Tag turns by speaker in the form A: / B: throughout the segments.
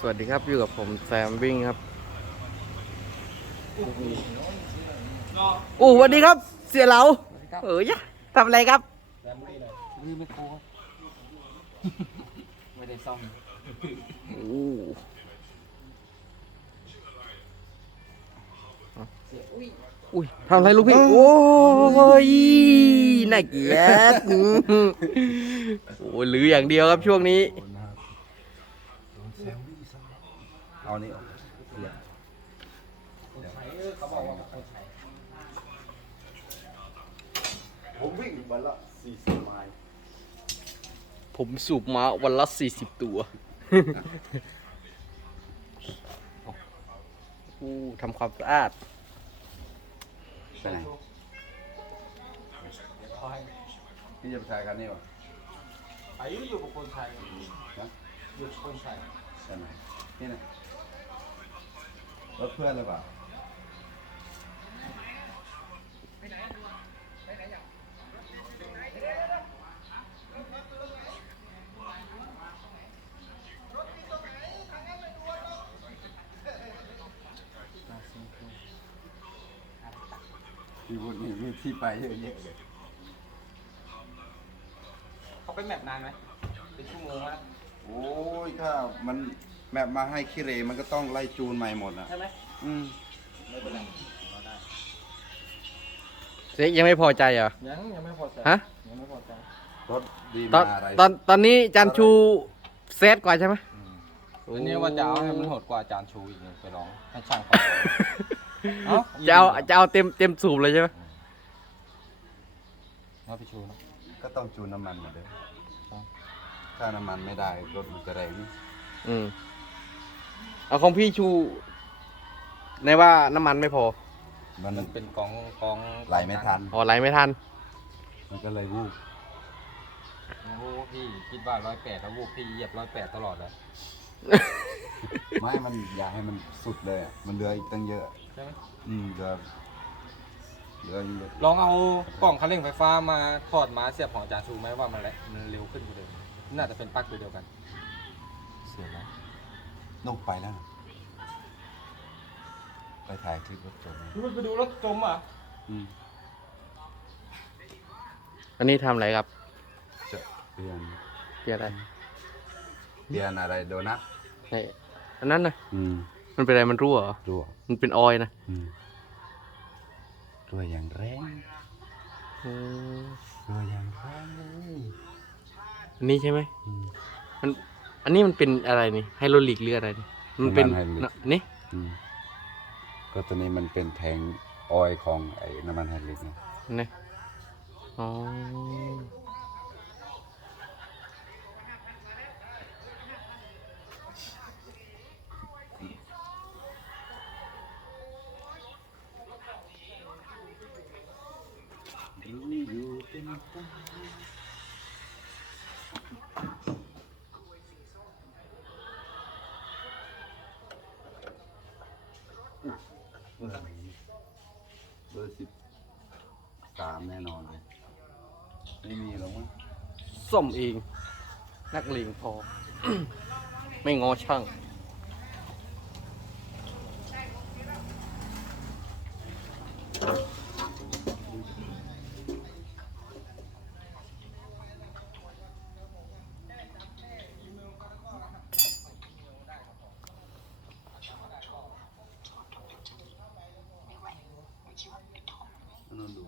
A: สวัสดีครับอยู่กับผมแซมวิ่งครับสวัสดีครับเสียเหลายะทำอะไรครับ
B: ไม่โค้งไม่ได้ซ่อม
A: อุ้ยทำอะไรลูกพี่โอ้ยน่าเกลียดโอ้ยหรืออย่างเดียวครับช่วงนี้
B: เอานี่เขาบอกว่าผมวิ่งวันละ40 ไมล์
A: ผมสูบมาวันละ40 ตัวทำความสะอาด
B: ไปไหนพี่จะไปถ่ายกันนี่วะ
C: อายุอยู่กับคนไทยอยู่กับคนไทย
B: ใช่ไหมนี่นะรถเพื่อนหรือเปล่าที่พูดนี่มีที่ไปเยอะแยะเลย
C: เขาไปแมปนานไหมเป็นชั่วโมงแล้ว
B: โอ้ยถ้ามันแมปมาให้คิเรมันก็ต้องไล่จูนใหม่หมดอ่ะ
C: ใช่ไหม ไม่เป็นไรเราได้
A: เจ๊ยังไม่พอใจเหรอ
C: ยังไม่พอใจ
A: ฮะ
C: ยังไม่พอใจ
B: รถดี
A: ตอ
B: มาน อะไร
A: ตอนนี้จันชูเซตกว่าใช่ไหม
C: อันนี้ว่าจะเอาให้มันโหดกว่าอาจารย์ชูอีกเนี่ยไปลองให้ช่างเขา
A: จะเอาเต็มสูบเลยใช่ไหม
C: เอาไปชูนะ
B: ก็ต้องจูนน้ำมันเหมือนเดิมถ้าน้ำมันไม่ได้รถมันจะแรง
A: เอาของพี่ชูในว่าน้ำมันไม่พอ
B: มัน
C: มันเป็นกอง
B: ไหลไม่ทัน
A: อ๋อไหลไม่ทัน
B: มันก็เลยวูบ
C: โอ้โหพี่คิดว่า108แล้ววูบพี่เหยียบ108ตลอดเลย
B: ไม่มันอยากให้มันสุดเลยอะมันเหลืออีกตั้งเยอะ
C: ใช่ไหม
B: เหลือเยอะ
C: ลองเอากล่องคันเร่งไฟฟ้ามาถอดมาเสียบของอาจารย์ชูไหมว่ามันเร็วขึ้นกว่าเดิมน่าจะเป็นปลั๊กตัวเดียวกัน
B: เสียแล้วลงไปแล้วนะไปถ่ายคลิปรถจม
C: ไปดูรถจมอ่ะ
A: อันนี้ทำอะไรครับ
B: จะเปลี่ยน
A: เปลี่ยนอะไร
B: อะไรโดนัท
A: ไอ้อันนั้นนะมันเป็นอะไรมันรั่วเหรอ
B: รั่ว
A: มันเป็นออยล์นะ
B: รั่วอย่างแรง
A: อืม
B: รั่วอย่างแรงเลย
A: อันนี้ใช่ไหมมันอันนี้มันเป็นอะไรนี่ไฮโดรลิกหรืออะไรนี่มันเป็นนี่
B: ก็ตัวนี้มันเป็นแทงออยล์ของไอ้น้ำมันไฮดรอลิกเนี่ย
A: นี่อ๋อ
B: เบอร์13แน่นอนเลยไม่มีหรอกมั้ง
A: ส้มเอง นักเลงพอ ไม่งอช่าง
B: นอนดู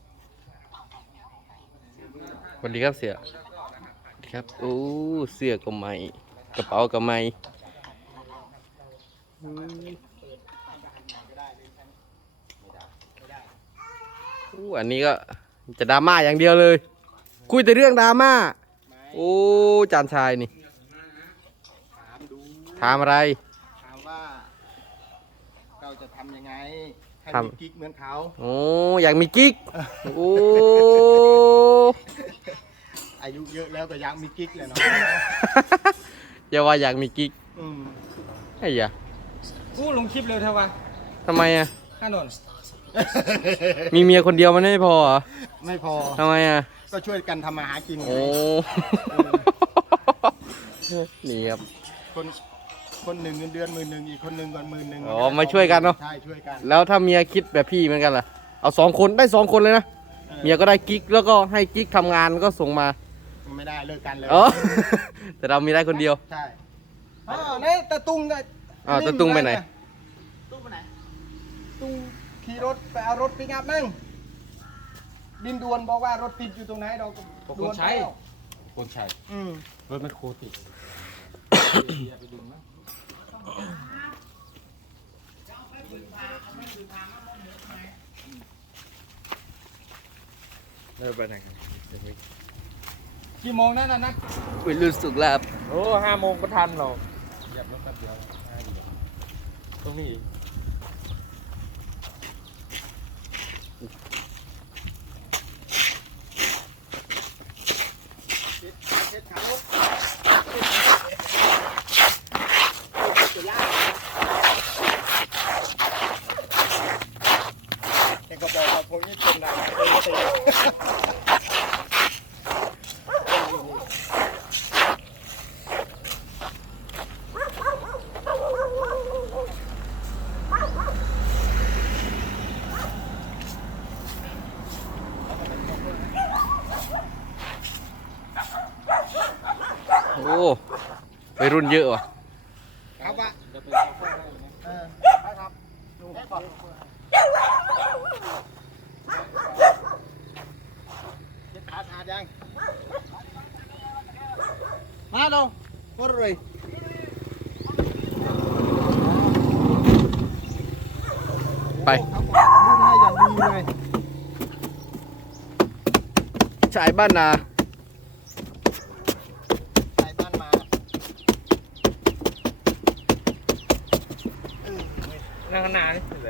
A: สวัสดีครับเสียสวัสดีครับโอ้เสื้อก็ใหม่กระเป๋าก็ใหม่อันนี้ก็จะดราม่าอย่างเดียวเลย คุยแต่เรื่องดราม่าโอ้จานชายนี่ถามอะไร
C: ถามว่าเราจะทำยังไงให้
A: ทำ
C: มีกิ๊กเหมือนเขา
A: โอ้อยากมีกิ๊กโอ้
C: อายุเยอะแล้วก็ยังมีกิ๊กเลยเนาะ
A: อย่าว่าอยากมีกิ๊ก
C: อืม
A: ไอ้ยะ
C: กู้ลงคลิปเร็วเท่าไหร่
A: ทำไมอ่ะ
C: ข้านน
A: มีเมียคนเดียวมันไม่พอเหรอ
C: ไม่พอ
A: ทำไมอ่ะ
C: ก็ช่วยกันทำมาหากินไง
A: โอ้ นี่ครับ
C: คน
D: คนหนึ่งเงินเดือน11,000อีกคนหนึ่งก่อน11,000
A: อ๋อมาช่วยกันเนาะ
D: ใช่ช่วยกัน
A: แล้วถ้าเมียคิดแบบพี่เหมือนกันล่ะเอา2 คนได้2 คนเลยนะเมียก็ได้กิ๊กแล้วก็ให้กิ๊กทำงานก็ส่งมา
D: ไม่ได้เลิกกันเลย
A: อ๋อ แต่เรามีได้คนเดียว
D: ใช่อ๋อนี่ตะตุงน่ะ
A: อ้าวตะตุงไปไหน
D: ตุงไปไหนตุงขี่รถไปเอารถปิกอัพมั่งดินดวนบอกว่ารถติดอยู่ตรงไหนเราก็
C: พวก
D: ด
C: ค
D: วน น
C: ใช้
D: แล้ว
C: คนใช้
D: อืม
C: รถมันโคติดไปดึงนะเลิกไปไหนกันกี่โมงนั่นน่ะนัก
A: วิรุณสุขลาบ
C: โอ้5 โมงก็ทันหรอกเหยียบรถแป๊บเดียว5เดียวตรงนี้อีก
D: เช็ดเขาแต่ก็บอกว่าพวกนี้เป็นอะไรเป็น
A: โอ้วัยรุ่นเยอะว่ะ
D: ครับว่ะ
C: จะเป็นโชเฟอร์ได้ไหม
D: ไปครับดูให้ก่อนเช็ดขาขาดยังมาลงก็เลย
A: ไป
D: เขาบอกรุ่นให้อย่างดีเลย
A: ชายบ้านนา
D: ใส่บ้านมา
C: นั่งนานเลย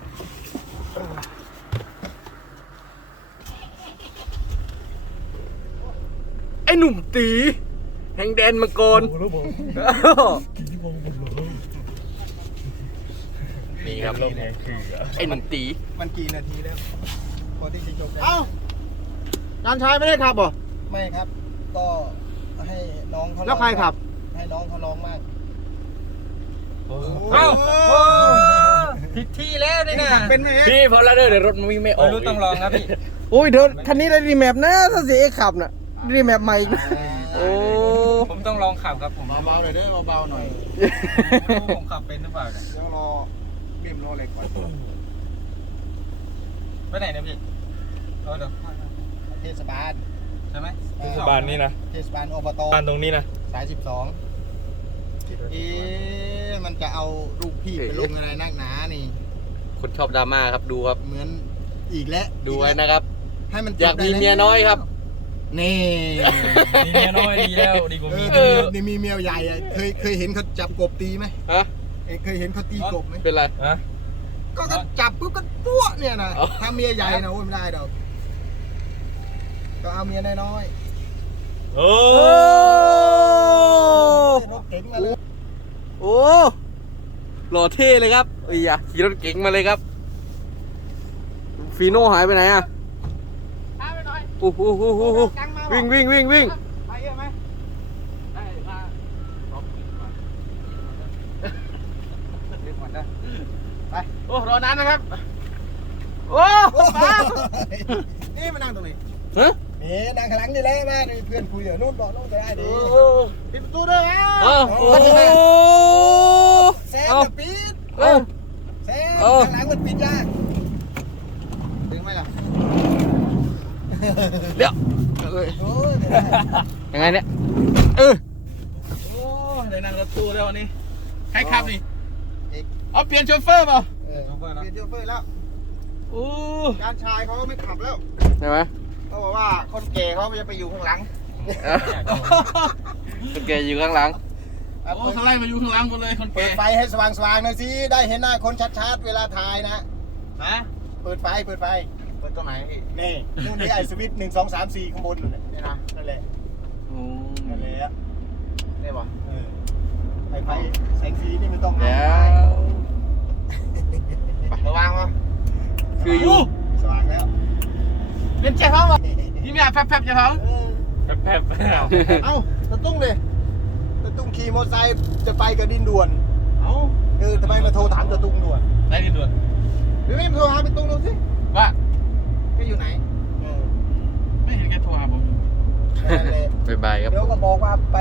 A: ไอ้หนุ่มตีแห่งแดนมังกรนี่ครับไอ้หนุ่มตี
D: มันกี่นาทีแล้วพอที่จะจบแล้ว
E: เอ้าจานชายไม่ได้ขับเหรอ
D: ไม่ครับ ก็ให้น้องเขา
E: แล้วใครขับ
D: ให้น้องเขาร้องมาก
C: เอ้าผิดที่แล้วนี่นะ
D: เป็นไหม
A: พี่พอแล้วเดี๋ยวรถมันวิ่งไม่ออก
C: ไม่รู้ต้องลองครับพี่
A: โอ้ยเดี๋ยวคันนี้ได้รีแมปนะถ้าเสียเอขับน่ะรีแมปใหม่อีกนะโอ้
C: ผมต้องลองขับครับผม
E: เบาๆหน่อยเด้อเบาๆหน่อย
C: ไม่รู้ผมขับเป็นหรือเปล่าเนี่ย
D: เดี๋ยวรอเบี่ยมรออะไรก่อน
C: ไปไหนเนี่ยพี่เดี๋ยว
D: เทศบาล
C: ใช่ไหม
D: เทศ
C: บ้านนี้นะ
D: เทศบาลอบต
C: บ้านตรงนี้นะ
D: สาย12มันจะเอารูปพี่ไปลงอะไรนักหนานี่
A: คนชอบดราม่าครับดูครับ
D: เหมือนอีกแล้ว
A: ดูไว้นะครับ
D: ให้มัน
A: อยากมีเมียน้อยครับ
D: นี่
C: มีเมียน้อยดีแล้วดีกว่ามี
D: เอ
C: เย
D: อ
C: อะ
D: นี่มีเมียใหญ่อะเคยเห็นเขาจับกบตีไหม
A: ฮะ
D: เคยเห็นเขาตีกบไหม
A: เป็นไร
C: ฮะ
D: ก็จับปุ๊บก็ปั้วเนี่ยนะ
A: อ๋อ
D: ถ้าเมียใหญ่นะโอ้ยไม่ได้ดอกก็เอาเมียน้อย
C: โอ้
D: ๆรถเก๋งมาเลย
A: โอ้หล่อเท่เลยครับเอ้ยอย่าขี่รถเก๋งมาเลยครับฟีโน่หายไปไหนอ่ะโอ้โหวิ่งวิ่งวิ่งวิ่ง
D: ไปเยอะไหม
A: โอ้รอนานนะครับโอ้
D: นี่มานั่งตรงนี้
A: ฮะ
D: นี่นั่งข้างหลังนี่แหละมานี่เพื่อนคุยอยู่นู่นบอกนู่นจะได้ดี
E: ปิดประตูด้วยนะ
A: โอ้โห
D: แซมกับปี๊ด
A: เอ้า
D: แซม
A: เออ
D: ข้างหลังมันปิดยากดึงไหมล่ะ
A: เดี๋ยว
D: โอ้ยเดี๋ยวได้
A: ยังไงเนี่ย
E: โอ้ได้นั่งรถตู้แล้ววันนี้ใครขับนี่
D: อีก
E: เอาเปลี่ยนโชเฟอร์เปล่า
D: เออเปลี่ยนโชเฟอร์แล้ว
E: โอ้
D: จานชายเขาไม่ขับแล้ว
A: ใช่ไหม
D: เขาบอกว่าคนแก่เขาจะไปอยู่ข้างหลัง
A: คนแกอยู่ข้างหลัง
E: โอ้เขาไล่มาอยู่ข้างหลังหมดเลยคน
D: เปิ
E: แก่
D: ดไฟให้สว่างๆหน่อยสิได้เห็นหน้าคนชัดๆเวลาถ่ายนะ
E: ฮะ
D: เปิดไฟเปิดตรงไหนพี่นี่นู่นนี่ไอ้สวิตช์1 2 3 4ข้างบนนู่นนี่นะนั่นแหละนั่นแหละได้ป่ะไอ้ไฟแสงสีนี่ไม่ต้อง
A: เดี๋ยว
D: มาวางวะ
A: คืออยู่
D: สว่างแล้ว
E: เล่นแจ็คเขาเปล่าพี่ไม่อยากแฟบๆจะเขา
D: เออ
C: แป๊บ
D: เอ้าตะตุ้งเลยตะตุ้งขี่มอเตอร์ไซค์จะไปกับดินด่วน
E: เอ้า
D: ทำไมมาโทรถามตะตุ้งด่วน
E: ได้ดินด่วน
D: หรือไม่มาโทรหาพี่ตุ้งดูสิ
E: ว่า
D: แกอยู่ไหน
E: ไม่เห็นแกโทรหาผม
D: นั่นแหละ
A: บ๊ายบายครับ
D: เดี๋ยวก็บอกว่า